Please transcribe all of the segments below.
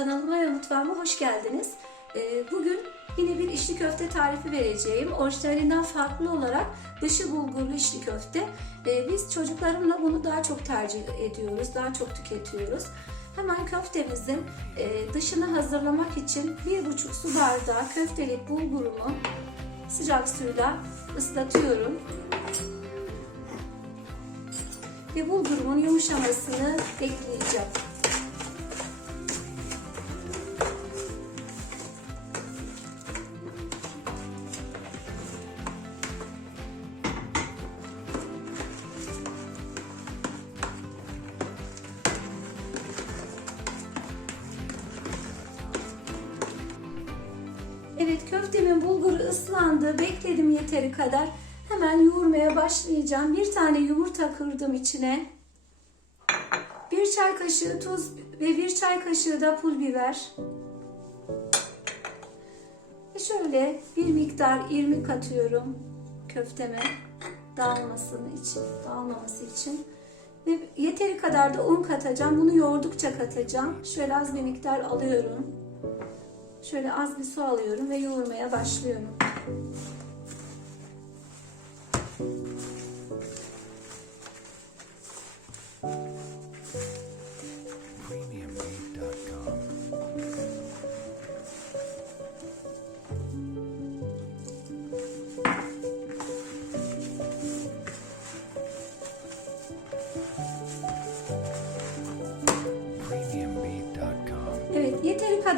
Kanalıma ve mutfağıma hoş geldiniz. Ee, Bugün yine bir içli köfte tarifi vereceğim. Orijinalinden farklı olarak dışı bulgurlu içli köfte. Ee, Biz çocuklarımla bunu daha çok tercih ediyoruz, daha çok tüketiyoruz. Hemen köftemizin e, dışını hazırlamak için 1,5 su bardağı köftelik bulgurumu sıcak suyla ıslatıyorum. Ve bulgurumun yumuşamasını bekleyeceğim. Evet köftemin bulguru ıslandı. Bekledim yeteri kadar. Hemen yoğurmaya başlayacağım. Bir tane yumurta kırdım içine. Bir çay kaşığı tuz ve bir çay kaşığı da pul biber. Ve şöyle bir miktar irmik atıyorum köfteme dağılmasını için, dağılmaması için. Ve yeteri kadar da un katacağım. Bunu yoğurdukça katacağım. Şöyle az bir miktar alıyorum. Şöyle az bir su alıyorum ve yoğurmaya başlıyorum.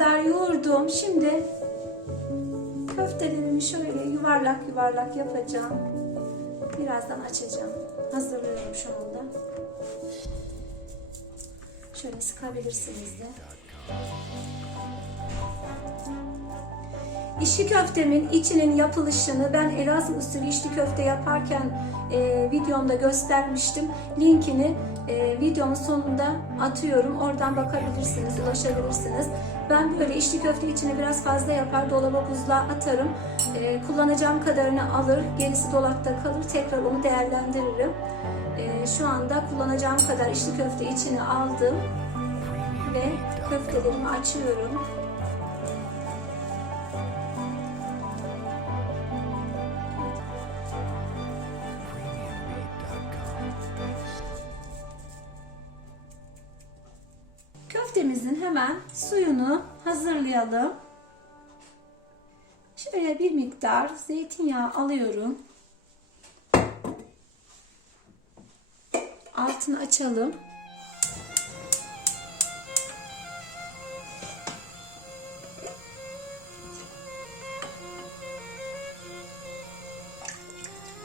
Kadar yoğurdum. Şimdi köftelerimi şöyle yuvarlak yuvarlak yapacağım. Birazdan açacağım. Hazırlıyorum şu anda. Şöyle sıkabilirsiniz de. İçli köftemin içinin yapılışını ben Elazığ usulü içli köfte yaparken e, videomda göstermiştim. Linkini e, videomun sonunda atıyorum. Oradan bakabilirsiniz, ulaşabilirsiniz. Ben böyle içli köfte içine biraz fazla yapar, dolaba buzluğa atarım. E, kullanacağım kadarını alır, gerisi dolapta kalır. Tekrar onu değerlendiririm. E, şu anda kullanacağım kadar içli köfte içine aldım ve köftelerimi açıyorum. Köftemizin hemen suyunu hazırlayalım. Şöyle bir miktar zeytinyağı alıyorum. Altını açalım.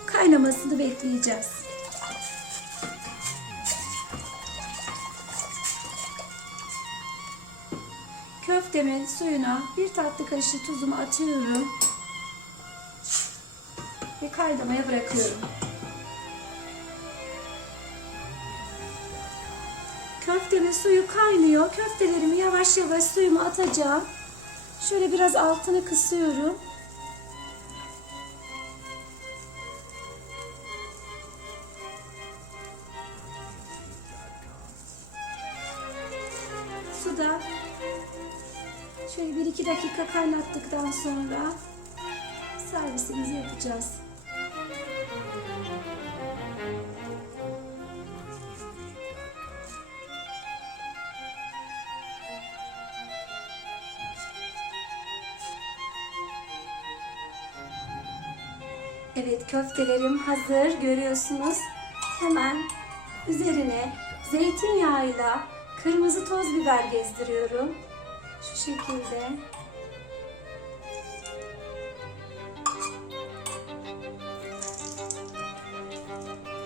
Kaynamasını bekleyeceğiz. Köftemin suyuna bir tatlı kaşığı tuzumu atıyorum. Ve kaynamaya bırakıyorum. Köftemin suyu kaynıyor. Köftelerimi yavaş yavaş suyuma atacağım. Şöyle biraz altını kısıyorum. Suda şöyle bir iki dakika kaynattıktan sonra servisimizi yapacağız. Evet köftelerim hazır görüyorsunuz. Hemen üzerine zeytinyağıyla kırmızı toz biber gezdiriyorum. Şu şekilde.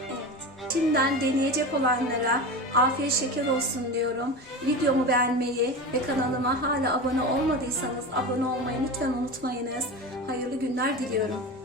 Evet. Şimdiden deneyecek olanlara afiyet şeker olsun diyorum. Videomu beğenmeyi ve kanalıma hala abone olmadıysanız abone olmayı lütfen unutmayınız. Hayırlı günler diliyorum.